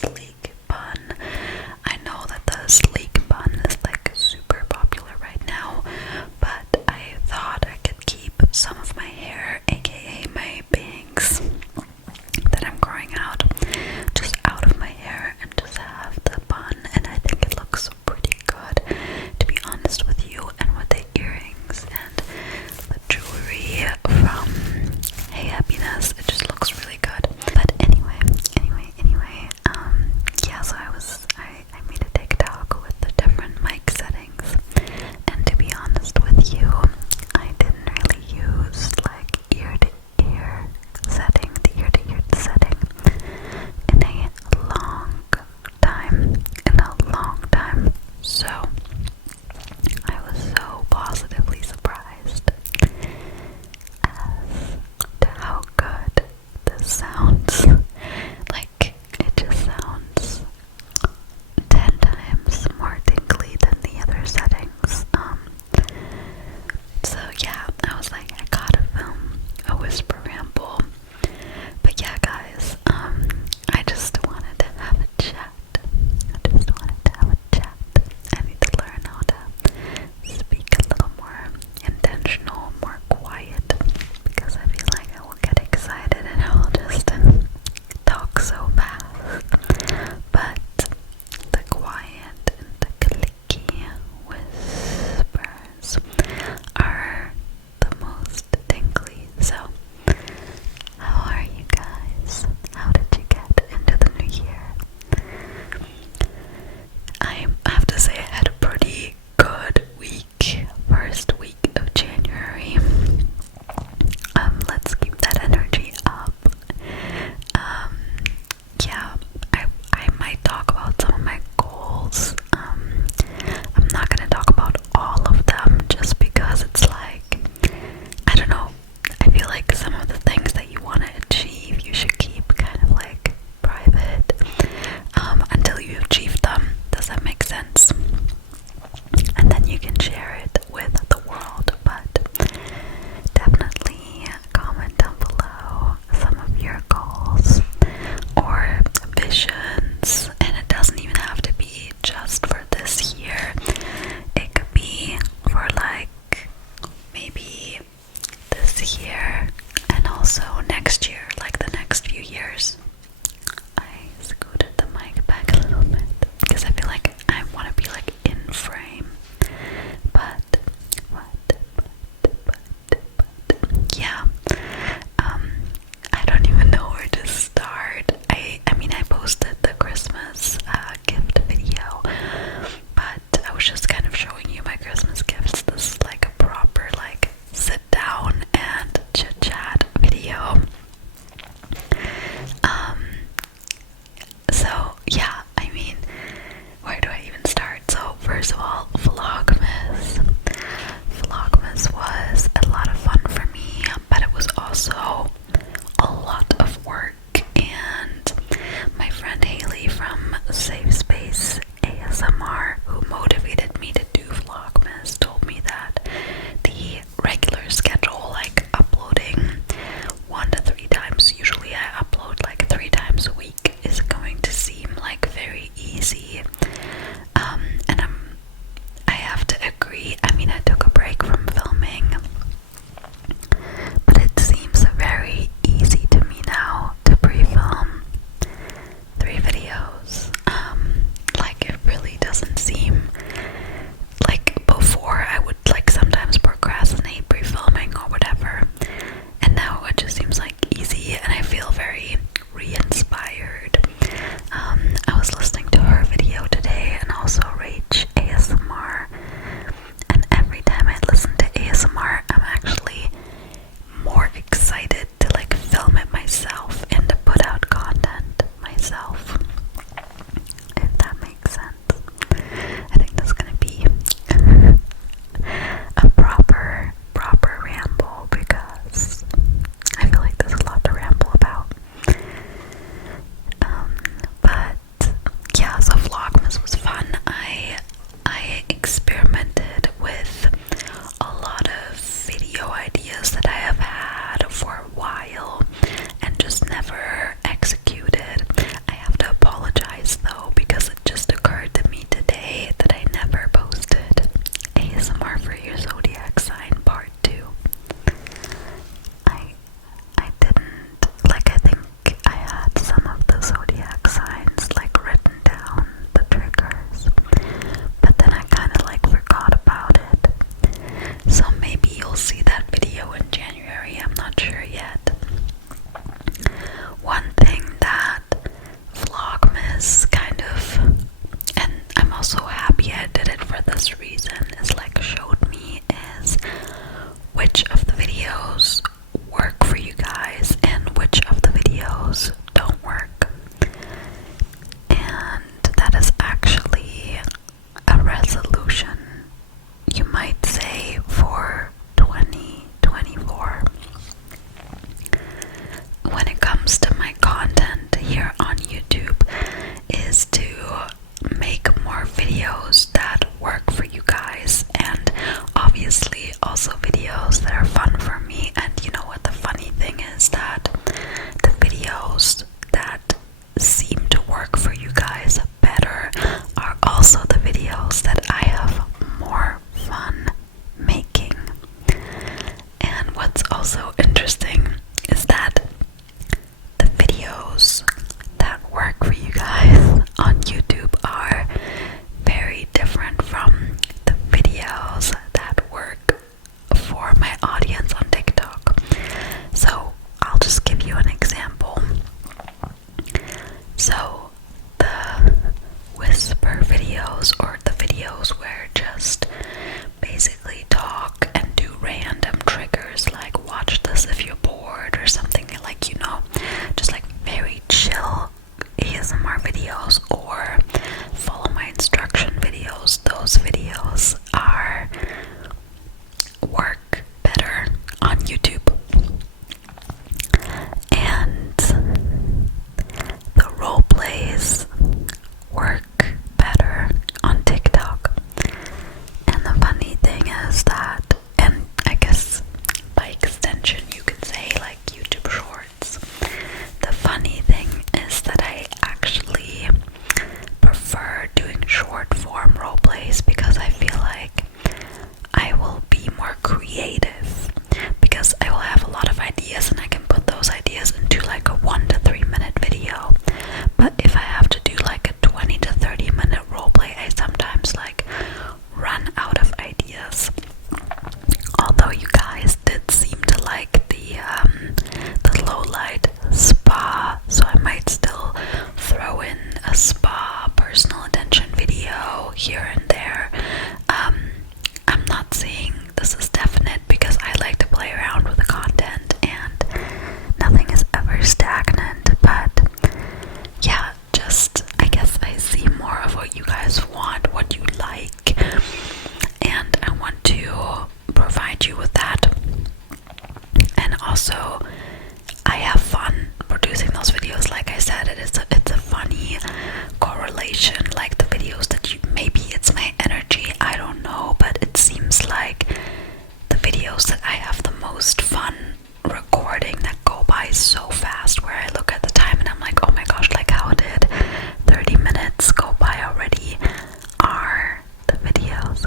sleek bun. I know that the sleek bun is like super popular right now, but I thought I could keep some of my hair, aka my bangs that I'm growing out, just out of my hair and just have the bun, and I think it looks pretty good, to be honest with you. And with the earrings and the jewelry from Hey Happiness, it just looks really good. But anyway, yeah, so I made a TikTok with the different mic settings, and to be honest with you, I didn't really use like ear to ear setting, the ear to ear setting in a long time, so I was so positively surprised as to how good this sounds. Like, it just sounds 10 times more tingly than the other settings. So yeah, I was like, I gotta film a whisper ramble. But yeah, guys, I just wanted to have a chat. I need to learn how to speak a little more intentional, more quiet, because I feel like I will get excited and I will just talk so fast. But the quiet and the clicky whispers are the most tingly. So, how are you guys? How did you get into the new year? I have to say I had a pretty good week, first week of January. Let's keep that energy up. Yeah, I might talk about some of my goals. I'm not gonna talk about all of them just because it's like, I don't know, I feel like some of the things that you want to achieve, you should keep kind of like private until you achieve them. Does that make sense? And then you can share it with the world. But definitely comment down below some of your goals or visions, and it doesn't even have to be just for this year. It could be for like maybe this year and also next year, like the next few years. I scooted the mic back a little bit because I feel like I want to be like in frame. But yeah, I don't even know where to start. I mean, I posted the Christmas gift video, but I was just kind of showing you my Christmas gifts. This is like a proper like sit down and chit chat video. So yeah, I mean, where do I even start? So first of all, Vlogmas. Vlogmas was a lot of fun for me, but it was also a lot of work. And my friend Haley from Safe Space ASMR, who motivated me to do Vlogmas, told me that the regular schedule, like uploading 1 to 3 times, usually I upload like 3 times a week, is going to seem like very easy. And I have to agree. I mean, I took a break from filming, but it seems very easy to me now to pre-film 3 videos. Like, it really doesn't seem like before I would like sometimes procrastinate pre-filming or whatever, and now it just seems like easy, and I feel very re-inspired. I was listening to her video today and also Rach ASMR, and every time I listen to ASMR, I'm actually more excited to like film it myself and to put out content myself, if that makes sense. I think that's gonna be a proper ramble because I feel like there's a lot to ramble about. But yeah, so Vlogmas was fun. I experimented with a lot of video ideas that I have had for a while and just never executed. I have to apologize videos, or the videos where just basically talk and do random triggers, like watch this if you're bored or something, like, you know, just like very chill ASMR videos, or follow my instruction videos. Those videos work better on YouTube. And the role plays work better on TikTok. And the funny thing is that, and I guess by extension you could say like YouTube Shorts, the funny thing is that I actually prefer doing short form role plays because I feel like I will be more creative, because I will have a lot of ideas and I can put those ideas into like a 1 to 3 minute video. But if I have to do like a 20 to 30 minute roleplay, I sometimes like run out of ideas. Although you guys did seem to like the low light spa, so I might still throw in a spa personal attention video here and there. I'm not saying this is definite, because I like to play around with the content and nothing is ever stagnant, but yeah, just I guess I see more of what you guys want, what you like, and I want to provide you with that. And also, I have fun producing those videos. Like I said, it's a funny correlation, like the videos that maybe it's my energy, I don't know, but it seems like the videos that I have the most fun recording, that go by so fast, where I look at the time and I'm like, oh my gosh, like how did 30 minutes go by already, are the videos.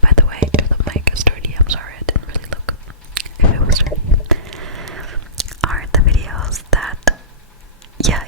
By the way, if the mic is dirty, I'm sorry, I didn't really look if it was dirty. Are the videos that, yeah,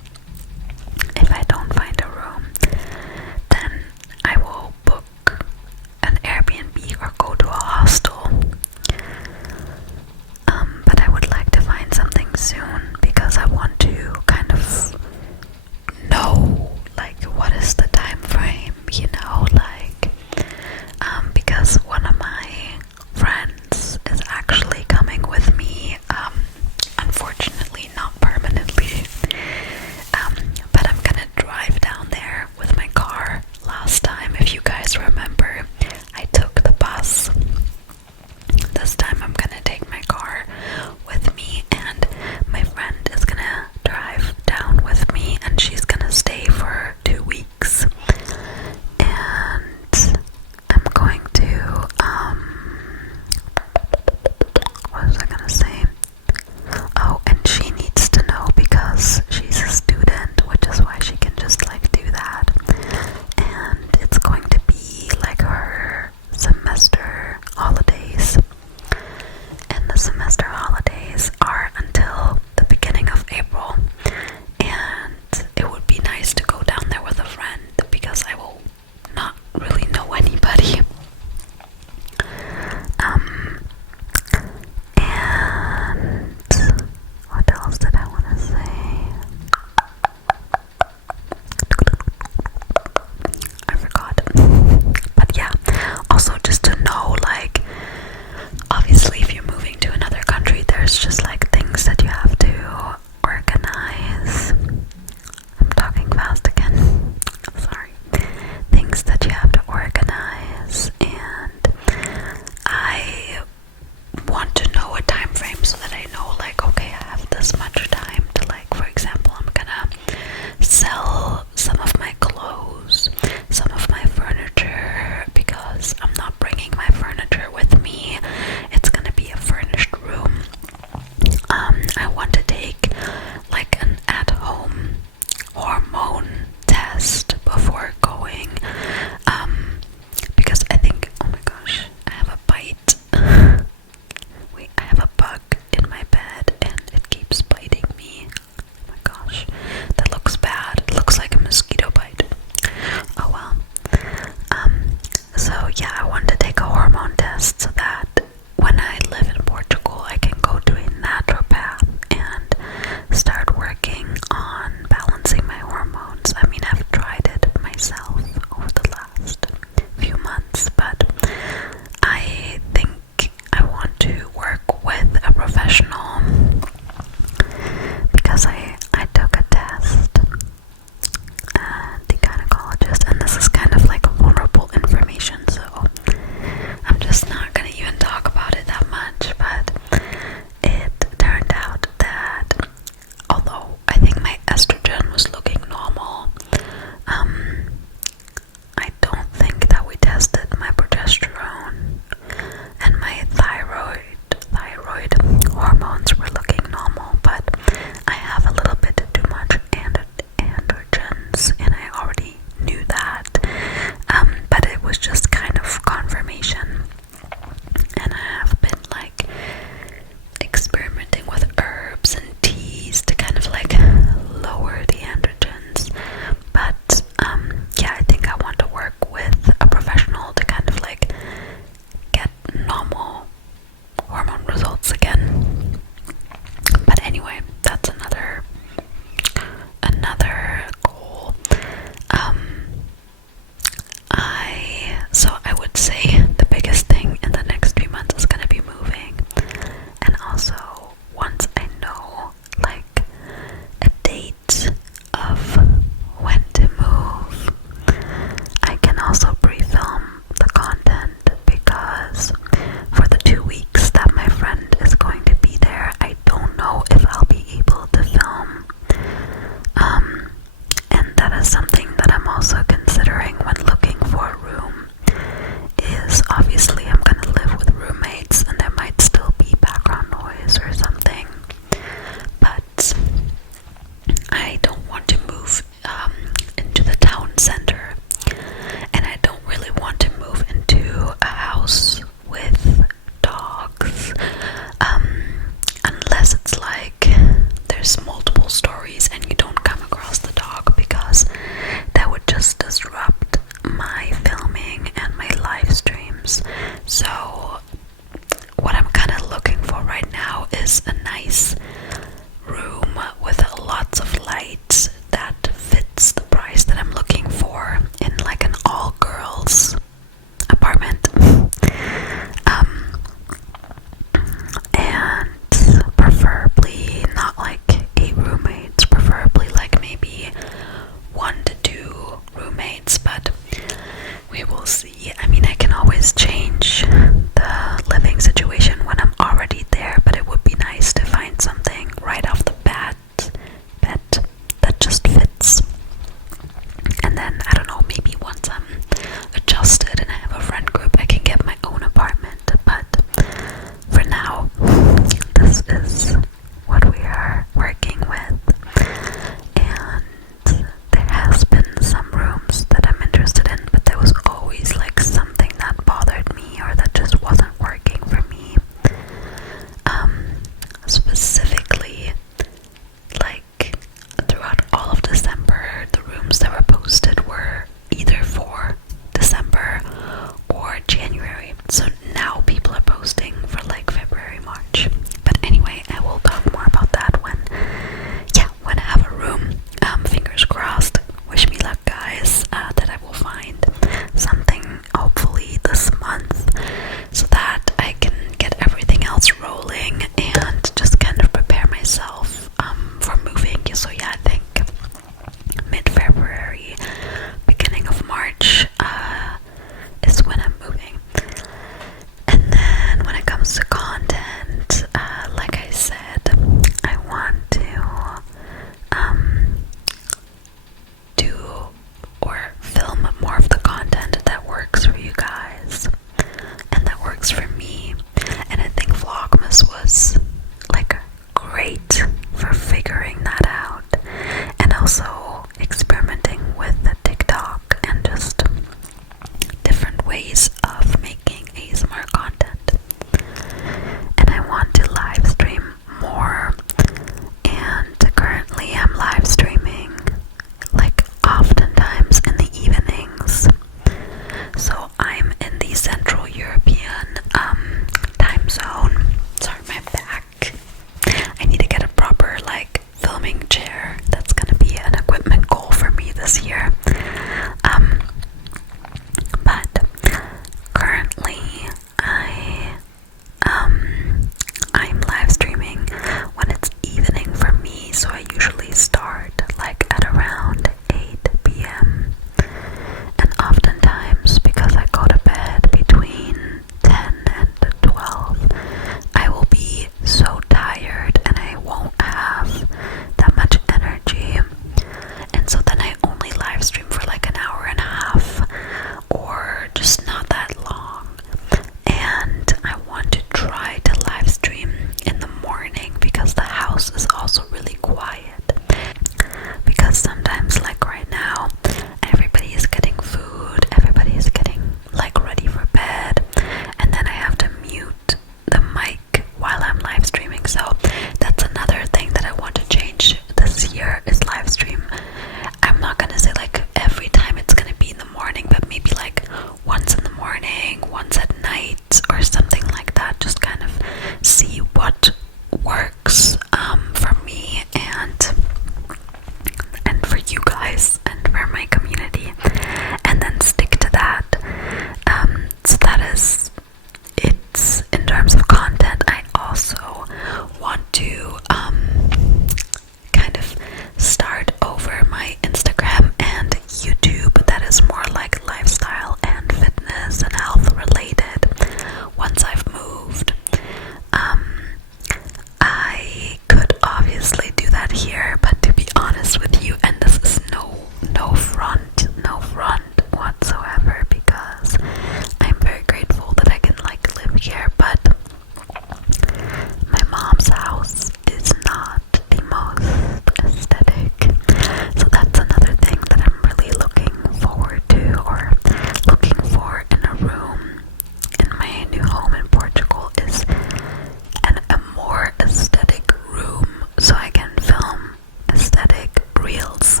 so I can film aesthetic reels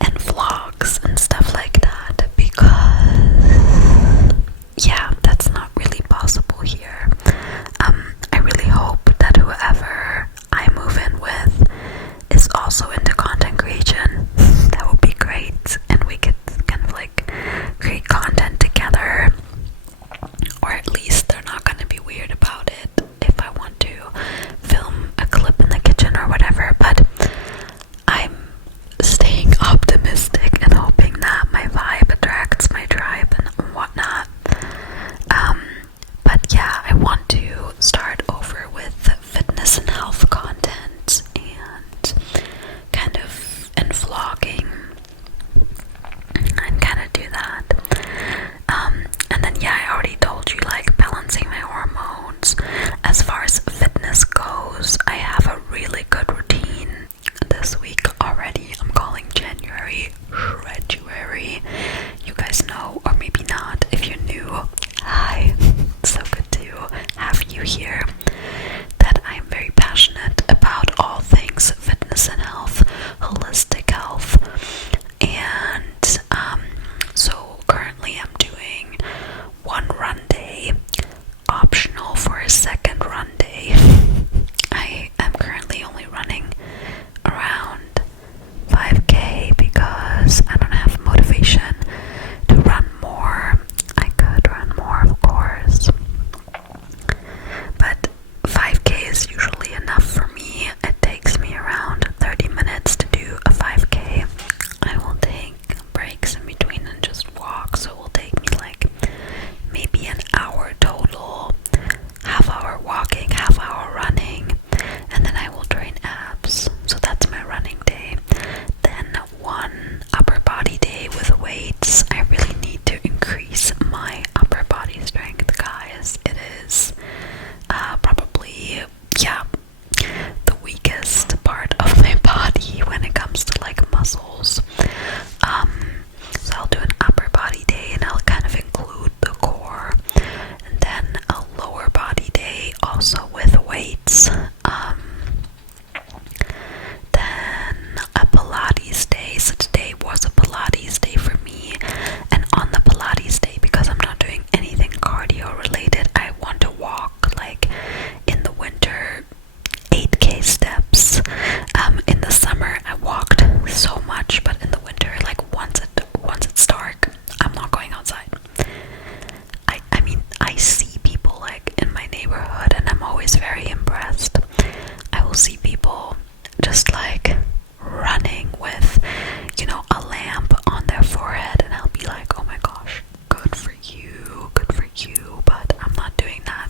and vlogs and stuff like that, because yeah, that's not really possible here. I really hope that whoever I move in with is also into content creation. That would be great, and we could kind of like create content together, or at least they're not going to be weird about it if I want to film a clip in the kitchen or whatever. But I'm staying optimistic and hoping that my vibe attracts my tribe and whatnot. But yeah, I want to start over with fitness and health content and kind of and vlogging and kind of do that. And then yeah, I already told you, like, balancing my hormones. As far as fitness goes, I have a really good routine this week already. I'm calling January Shreduary. You guys know, or maybe not. If you're new, hi. It's so good to have you here. That I'm very passionate about all things fitness and health, holistic health, and so currently I'm doing one run day, optional for a second run day. I am currently only running around 5k because I don't have motivation to run more. I could run more, of course, but 5k is usually enough for me. It takes me around 30 minutes to do a 5k. I will take breaks in between and just walk, so it will take me like maybe an hour total, half hour walking, half hour running, and then I will train abs. So that's my running day. Then one upper body day with weights. I really need to increase my upper body strength, guys. It is probably, yeah, the weakest part of my body when it comes to like muscles. So I'll do an upper body day and I'll kind of include the core, and then a lower body day also with weights. Then a Pilates day. So today was a Pilates day for me, and on the Pilates day, because I'm not doing anything cardio related, I want to walk like in the winter 8k steps. In the summer I walked so much, but in the winter, like once it's dark, I'm not going outside. I mean, I see people like in my neighborhood and I'm always very impressed. I will see people just like running with, you know, a lamp on their forehead, and I'll be like, oh my gosh, good for you, but I'm not doing that.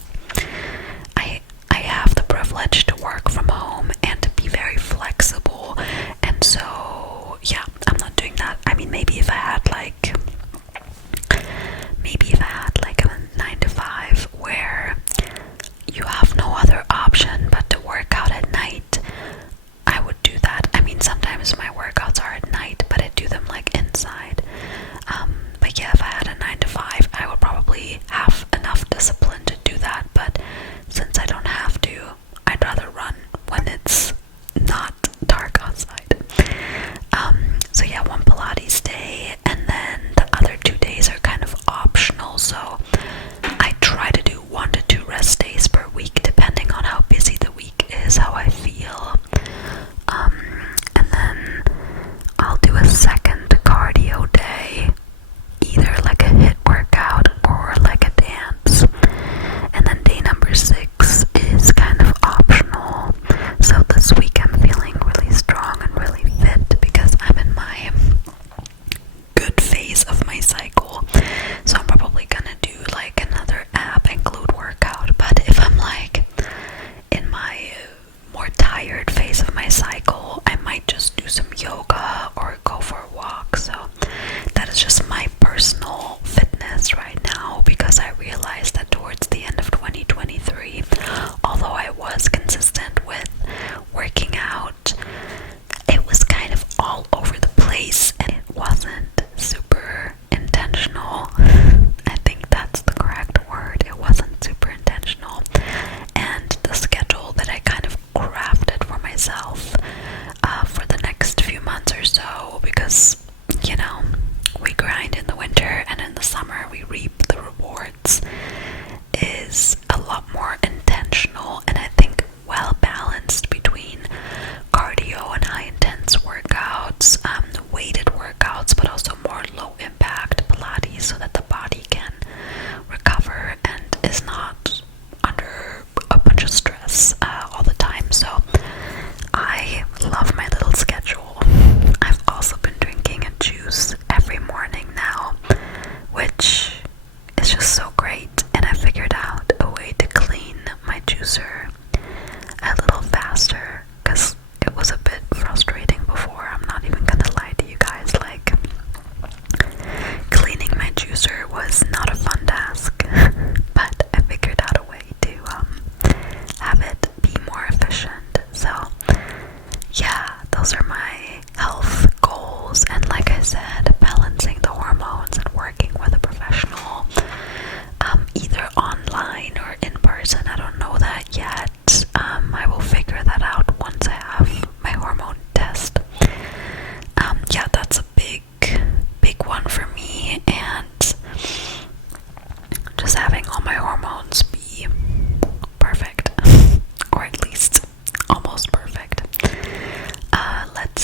I have the privilege to work from home and to be very flexible, and so yeah, I'm not doing that. I mean, maybe if I had like a 9 to 5 where you have no other option but to work out at night, I would do that. I mean, sometimes my workouts are at night, but I do them like inside. But yeah, if I had a 9 to 5, I would probably have enough discipline to do that. But since I don't have to, I'd rather run when it's not dark outside. So yeah, one Pilates day, and then the other 2 days are kind of optional. So I try to do 1 to 2 rest days per week, depending on how busy the week is, how I feel. And then I'll do a second cardio day, either like a HIIT workout or like a dance. And then day number 6 is kind of optional. So this week I'm feeling really strong and really fit because I'm in my good phase of my cycle. So I'm probably gonna do like another ab and glute workout. But if I'm like in my more tired phase of my cycle, I might just do some yoga or go for a walk. So that is just my personal fitness right now, because I realized that towards the end of 2023, although I was consistent with working out, it was kind of all over the place and it wasn't super intentional. I think that's the correct word. It wasn't super intentional, and the schedule that I kind of crafted those are my health goals, and like I said, balancing the hormones and working with a professional, either online or in person. I don't know that yet. I will figure that out once I have my hormone test. Yeah, that's a big one for me, and just having all my hormones be perfect, or at least almost perfect. Let's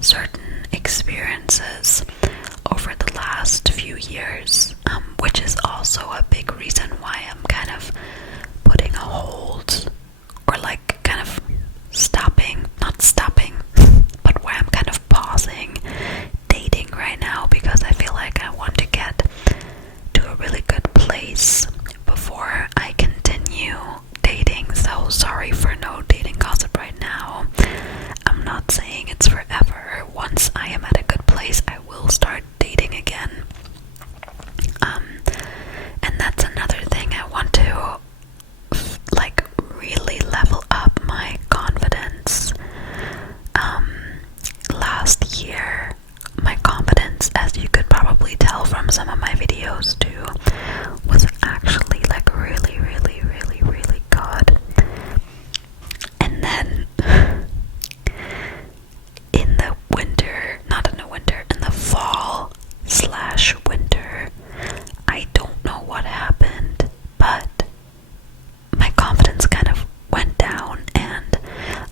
certain experiences over the last few years, which is also a big reason why I'm kind of putting a hold, or like kind of not stopping, but why I'm kind of pausing dating right now, because I feel like I want to get to a really good place before I continue dating. So sorry for no dating gossip right now. I'm not saying it's forever. Once I am at a good place, I will start dating again. And that's another thing I want to like really level up my confidence. Last year, my confidence, as you could probably tell from some of my videos too, was actually like really, really, really, really good. And then in the fall / winter, I don't know what happened, but my confidence kind of went down, and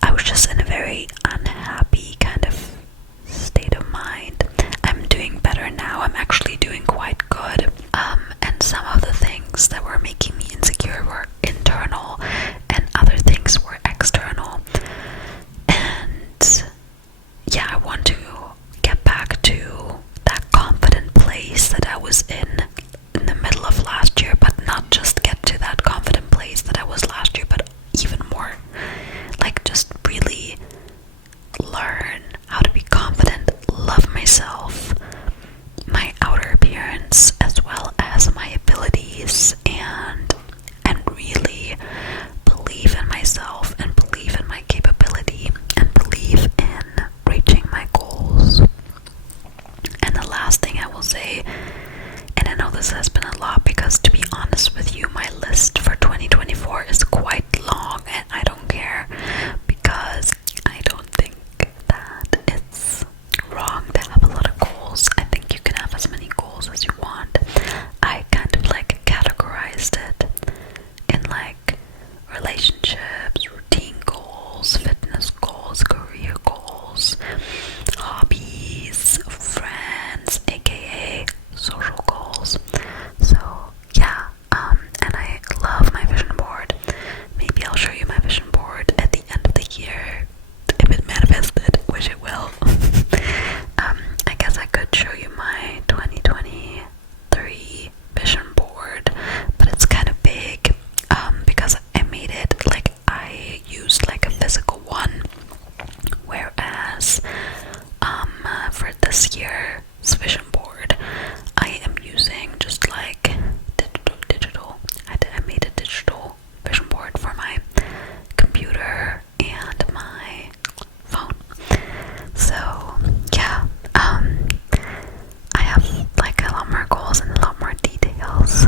I was just in a very unhappy kind of state of mind. I'm doing better now. I'm actually doing quite good. And some of the things that were making me insecure were internal, and other things were external. And yeah, I want to get back to that confident place that I was in the middle of last year, but not just get to that confident place that I was last year, but even more. Like, just really learn how to be confident, love myself, my outer appearance, as well as my abilities, and really believe in myself, and believe in my capability, and believe in reaching my goals. And the last thing I will say, and I know this has been a lot, because to be honest with you, my list for 2024 is quite long, and I don't care, because I don't think that it's wrong to have a lot of goals. I think you can have as many goals as you want. I kind of like categorized it in like relationships, routine goals, fitness goals, career goals, hobbies, friends, aka social goals. So yeah, and I love my vision board. Maybe I'll show you my vision board at the end of the year if it manifested, which it will. I guess I could show you my 2023 vision board, but it's kind of big, because I made it like I used like a physical one, whereas for this year's vision board I am using just like digital. I made a digital vision board for my computer and my phone. So yeah, I have like a lot more goals and a lot more details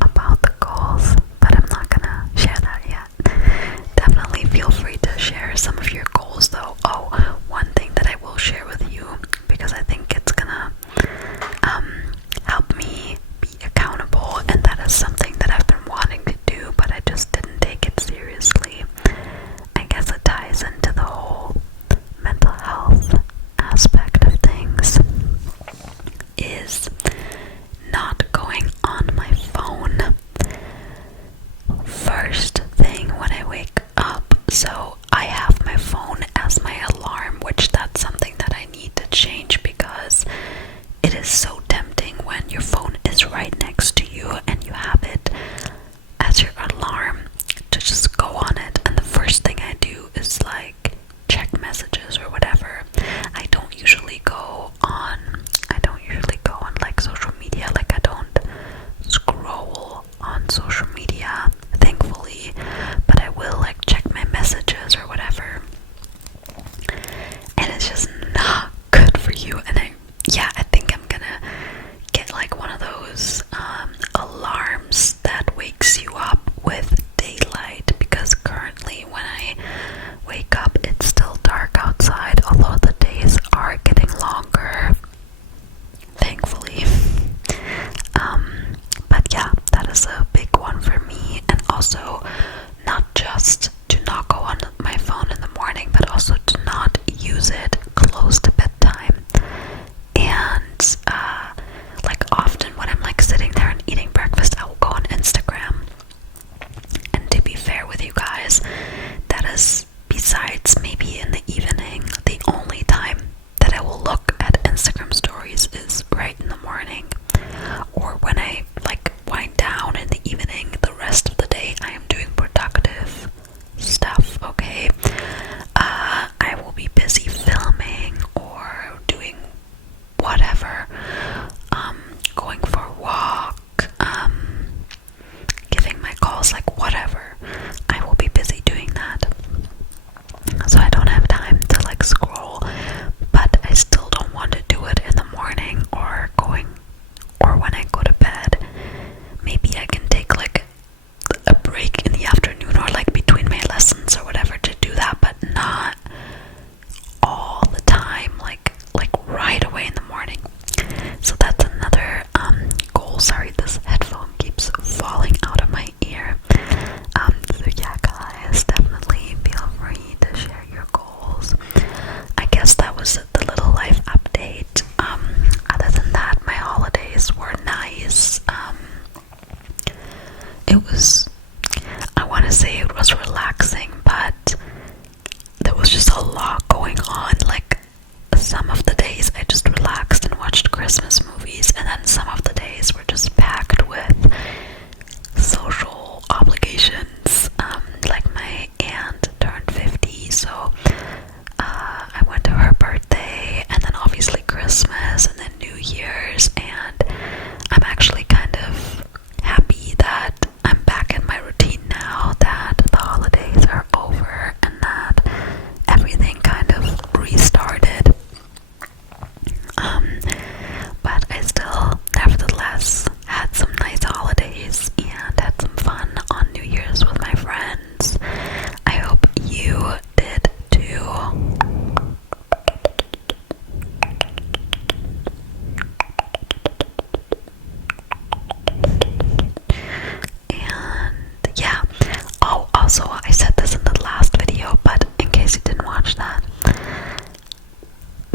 about the goals, but I'm not gonna share that yet. Definitely feel free to share some of your goals though. Oh, one thing that I will share with you, because I think it's gonna help me be accountable, and that is something that I've been wanting to do, but I just didn't take it seriously. I guess it ties into the whole mental health aspect of things, is not going on my phone first thing when I wake up. So I have my phone as my alarm, which that's something that I need to change, because it is so tempting when your phone is right next to you and you have it as your alarm to just go on it, and the first thing I do is like check messages or whatever. I don't usually go on like social media. Like, I don't scroll on social media, thankfully, but I will like check my messages or whatever, and it's just not good for you. And I think I'm gonna get like one of those alarms that wakes you up with daylight, because currently when I wake up it's still dark outside, although the days are getting longer, thankfully. But yeah, that is a big one for me. And also, not just to not go on my phone in the morning, but also to not use it close to bedtime. going on. Like, some of the days I just relaxed and watched Christmas movies, and then some of the days were just packed with social obligations. Like, my aunt turned 50, so I went to her birthday, and then obviously Christmas, and then New Year's, and I'm actually kind of happy that I'm back in my routine now, that the holidays are over, and that everything kind of restarted. But I still, nevertheless, had some nice holidays and had some fun on New Year's with my friends. I hope you did too. And yeah, oh, also I said this in the last video, but in case you didn't watch that,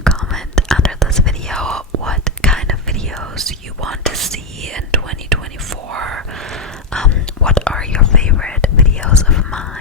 comment under this video what kind of videos you want to see in 2024. What are your favorite videos of mine?